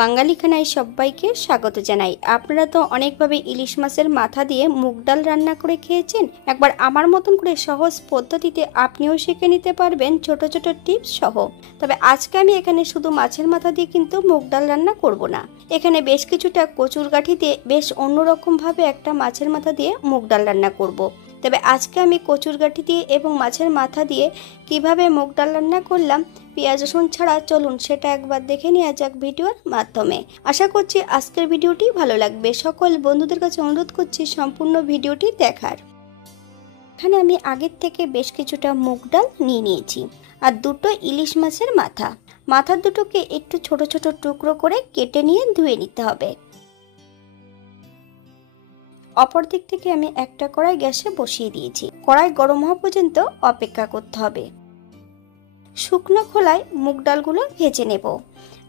বাঙালি খানায় সবাইকে স্বাগত জানাই। আপনারা তো অনেকভাবে ইলিশ মাছের মাথা দিয়ে মুগ ডাল রান্না করে খেয়েছেন। একবার আমার মতন করে সহজ পদ্ধতিতে আপনিও শিখে নিতে পারবেন ছোট ছোট টিপস সহ। তবে আজকে আমি এখানে শুধু মাছের মাথা দিয়ে কিন্তু মুগ ডাল রান্না করব না। এখানে বেশ কিছুটা কচুর গাঁঠি দিয়ে বেশ অন্যরকমভাবে একটা মাছের মাথা দিয়ে মুগ ডাল রান্না করব। তবে আজকে আমি কচুর গাঁঠি দিয়ে এবং মাছের মাথা দিয়ে কিভাবে মুগ ডাল রান্না করলাম পেঁয়াজ রসুন ছাড়া, চলুন সেটা একবার দেখে নেওয়া যাক ভিডিওর মাধ্যমে। আশা করছি আজকের ভিডিওটি ভালো লাগবে। সকল বন্ধুদের কাছে অনুরোধ করছি সম্পূর্ণ ভিডিওটি দেখার। এখানে আমি আগের থেকে বেশ কিছুটা মুগ ডাল নিয়ে নিয়েছি আর দুটো ইলিশ মাছের মাথা দুটোকে একটু ছোট ছোট টুকরো করে কেটে নিয়ে ধুয়ে নিতে হবে। অপর দিক থেকে আমি একটা কড়াই গ্যাসে বসিয়ে দিয়েছি। কড়াই গরম হওয়া পর্যন্ত অপেক্ষা করতে হবে। শুকনো খোলায় মুগ ডালগুলো ভেজে নেব।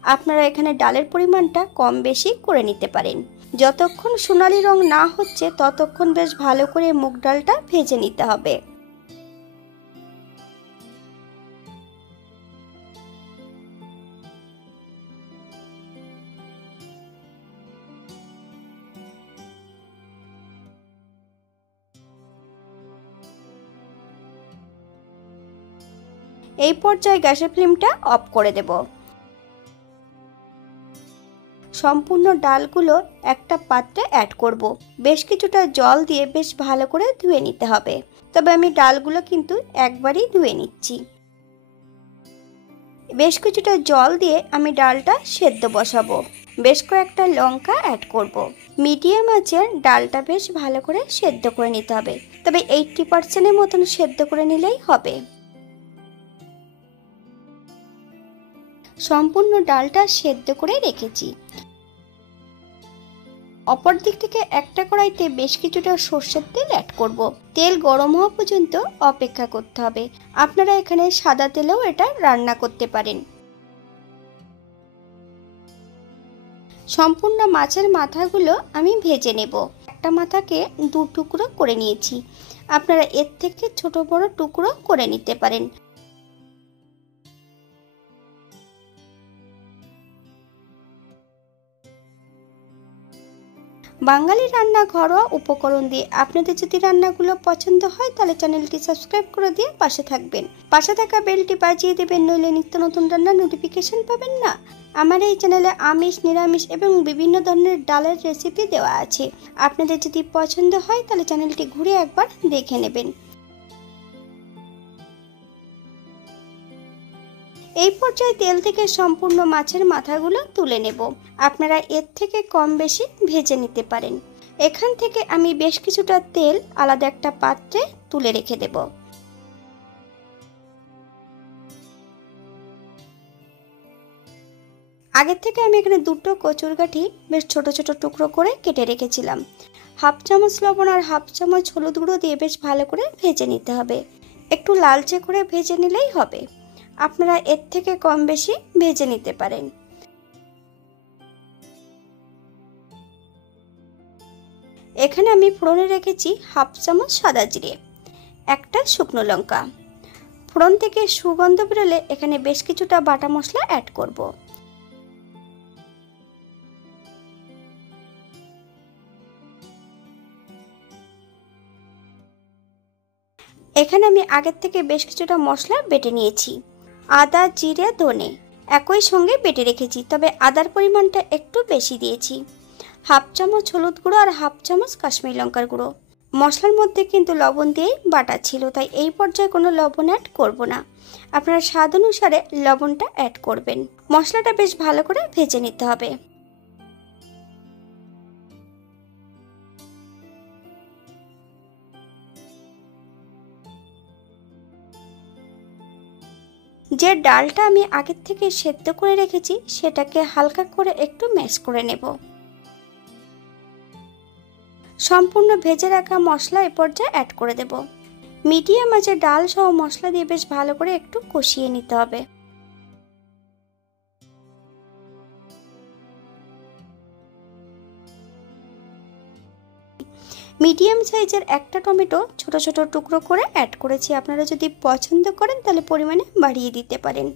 আপনারা এখানে ডালের পরিমাণটা কম বেশি করে নিতে পারেন। যতক্ষণ সোনালি রং না হচ্ছে ততক্ষণ বেশ ভালো করে মুগ ডালটা ভেজে নিতে হবে। এই পর্যায়ে গ্যাসের ফ্লেমটা অফ করে দেব। সম্পূর্ণ ডালগুলো একটা পাত্রে অ্যাড করব। বেশ কিছুটা জল দিয়ে বেশ ভালো করে ধুয়ে নিতে হবে। তবে আমি ডালগুলো কিন্তু একবারই ধুয়ে নিচ্ছি। বেশ কিছুটা জল দিয়ে আমি ডালটা সেদ্ধ বসাবো। বেশ কয়েকটা লঙ্কা অ্যাড করব। মিডিয়াম আঁচে ডালটা বেশ ভালো করে সেদ্ধ করে নিতে হবে। তবে 80% মতন সেদ্ধ করে নিলেই হবে। সম্পূর্ণ ডালটা সেদ্ধ করে রেখেছি। অপর দিক থেকে একটা কড়াইতে বেশ কিছুটা সরষের তেল অ্যাড করব। তেল গরম হওয়া পর্যন্ত অপেক্ষা করতে হবে। আপনারা এখানে সাদা তেলেও এটা রান্না করতে পারেন। সম্পূর্ণ মাছের মাথাগুলো আমি ভেজে নেব। একটা মাথাকে দু টুকরো করে নিয়েছি। আপনারা এর থেকে ছোট বড় টুকরো করে নিতে পারেন। বাঙালি রান্না ঘরোয়া উপকরণ দিয়ে আপনাদের যদি রান্নাগুলো পছন্দ হয় তাহলে চ্যানেলটি সাবস্ক্রাইব করে দিয়ে পাশে থাকবেন। পাশে থাকা বেলটি বাজিয়ে দেবেন, নইলে নিত্য নতুন রান্নার নোটিফিকেশন পাবেন না। আমার এই চ্যানেলে আমিষ, নিরামিষ এবং বিভিন্ন ধরনের ডালের রেসিপি দেওয়া আছে। আপনাদের যদি পছন্দ হয় তাহলে চ্যানেলটি ঘুরে একবার দেখে নেবেন। এই পর্যায়ে তেল থেকে সম্পূর্ণ মাছের মাথাগুলো তুলে নেব। আপনারা এর থেকে কম বেশি ভেজে নিতে পারেন। এখান থেকে আমি বেশ কিছুটা তেল আলাদা একটা পাত্রে তুলে রেখে দেব। আগের থেকে আমি এখানে দুটো কচুর গাঁঠি বেশ ছোট ছোট টুকরো করে কেটে রেখেছিলাম। হাফ চামচ লবণ আর হাফ চামচ হলুদ গুঁড়ো দিয়ে বেশ ভালো করে ভেজে নিতে হবে। একটু লালচে করে ভেজে নিলেই হবে। আপনারা এর থেকে কম বেশি ভেজে নিতে পারেন। এখানে আমি ফোড়নে রেখেছি হাফ চামচ সাদা জিরে, একটা শুকনো লঙ্কা। ফোড়ন থেকে সুগন্ধ বেরোলে এখানে বেশ কিছুটা বাটা মশলা অ্যাড করব। এখানে আমি আগের থেকে বেশ কিছুটা মশলা বেটে নিয়েছি। আদা, জিরে, ধনে একই সঙ্গে বেটে রেখেছি, তবে আদার পরিমাণটা একটু বেশি দিয়েছি। হাফ চামচ হলুদ গুঁড়ো আর হাফ চামচ কাশ্মীরি লঙ্কার গুঁড়ো। মশলার মধ্যে কিন্তু লবণ দিয়েই বাটা ছিল, তাই এই পর্যায়ে কোনো লবণ অ্যাড করব না। আপনারা স্বাদ অনুসারে লবণটা অ্যাড করবেন। মশলাটা বেশ ভালো করে ভেজে নিতে হবে। যে ডালটা আমি আগের থেকে সেদ্ধ করে রেখেছি সেটাকে হালকা করে একটু ম্যাশ করে নেব। সম্পূর্ণ ভেজে রাখা মশলা এ পর্যায়ে অ্যাড করে দেব। মিডিয়াম আঁচে ডাল সহ মশলা দিয়ে বেশ ভালো করে একটু কষিয়ে নিতে হবে। মিডিয়াম সাইজের একটা টমেটো ছোট ছোট টুকরো করে অ্যাড করেছি। আপনারা যদি পছন্দ করেন তাহলে পরিমাণে বাড়িয়ে দিতে পারেন।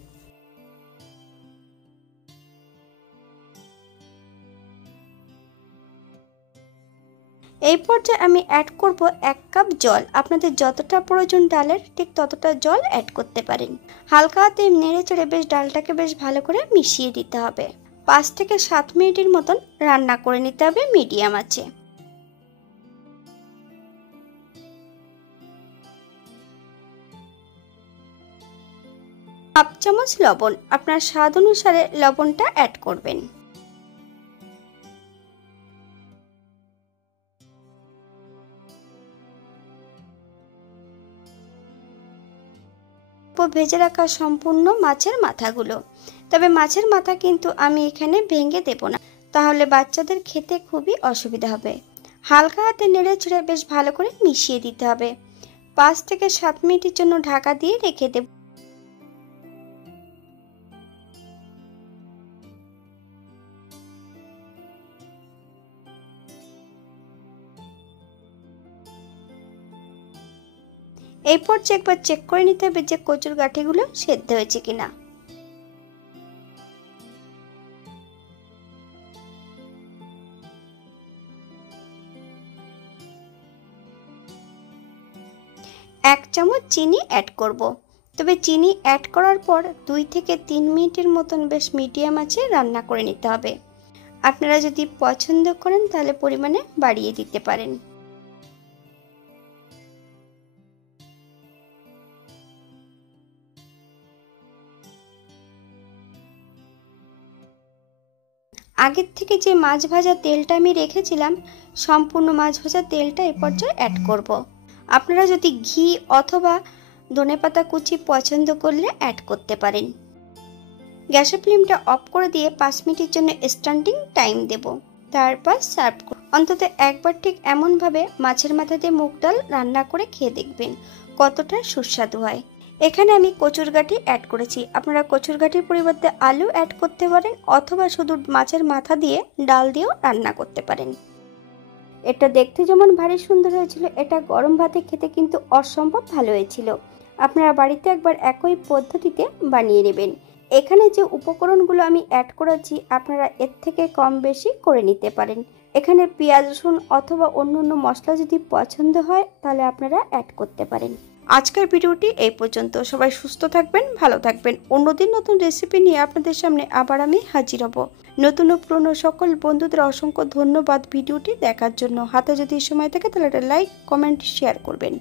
এই পর্যায়ে আমি অ্যাড করব 1 কাপ জল। আপনাদের যতটা প্রয়োজন ডালের ঠিক ততটা জল অ্যাড করতে পারেন। হালকা হাতে নেড়ে চেড়ে বেশ ডালটাকে বেশ ভালো করে মিশিয়ে দিতে হবে। 5 থেকে 7 মিনিটের মতন রান্না করে নিতে হবে মিডিয়াম আঁচে। হাফ চামচ লবণ, আপনার স্বাদ অনুসারে লবণটা অ্যাড করবেন। ভেজে রাখা সম্পূর্ণ মাছের মাথাগুলো, তবে মাছের মাথা কিন্তু আমি এখানে ভেঙে দেব না, তাহলে বাচ্চাদের খেতে খুবই অসুবিধা হবে। হালকা হাতে নেড়ে চেড়ে বেশ ভালো করে মিশিয়ে দিতে হবে। 5 থেকে 7 মিনিটের জন্য ঢাকা দিয়ে রেখে দেব। এই পর্যায়ে একবার চেক করে নিতে হবে যে কচুর গাঁঠিগুলো সেদ্ধ হয়েছে কিনা। এক চামচ চিনি অ্যাড করব। তবে চিনি অ্যাড করার পর 2 থেকে 3 মিনিটের মতন বেশ মিডিয়াম আঁচে রান্না করে নিতে হবে। আপনারা যদি পছন্দ করেন তাহলে পরিমাণে বাড়িয়ে দিতে পারেন। আগের থেকে যে মাছ ভাজা তেলটা আমি রেখেছিলাম, সম্পূর্ণ মাছ ভাজা তেলটা এই পর্যায়ে অ্যাড করব। আপনারা যদি ঘি অথবা ধনেপাতা কুচি পছন্দ করলে অ্যাড করতে পারেন। গ্যাসের ফ্লেমটা অফ করে দিয়ে 5 মিনিটের জন্য স্ট্যান্ডিং টাইম দেব, তারপর সার্ভ করব। অন্তত একবার ঠিক এমনভাবে মাছের মাথা দিয়ে মুগ ডাল রান্না করে খেয়ে দেখবেন কতটা সুস্বাদু হয়। এখানে আমি কচুর গাঁঠি অ্যাড করেছি, আপনারা কচুর গাঁঠির পরিবর্তে আলু অ্যাড করতে পারেন অথবা শুধু মাছের মাথা দিয়ে ডাল দিয়েও রান্না করতে পারেন। এটা দেখতে যেমন ভারী সুন্দর হয়েছিল, এটা গরম ভাতে খেতে কিন্তু অসম্ভব ভালো হয়েছিল। আপনারা বাড়িতে একবার একই পদ্ধতিতে বানিয়ে নেবেন। এখানে যে উপকরণগুলো আমি অ্যাড করেছি আপনারা এর থেকে কম বেশি করে নিতে পারেন। এখানে পেঁয়াজ রসুন অথবা অন্য মশলা যদি পছন্দ হয় তাহলে আপনারা অ্যাড করতে পারেন। আজকের ভিডিওটি এই পর্যন্ত। সবাই সুস্থ থাকবেন, ভালো থাকবেন। অন্যদিন নতুন রেসিপি নিয়ে আপনাদের সামনে আবার আমি হাজির হব। নতুন ও পুরনো সকল বন্ধুদের অসংখ্য ধন্যবাদ ভিডিওটি দেখার জন্য। হাতে যদি সময় থাকে তাহলে একটা লাইক, কমেন্ট, শেয়ার করবেন।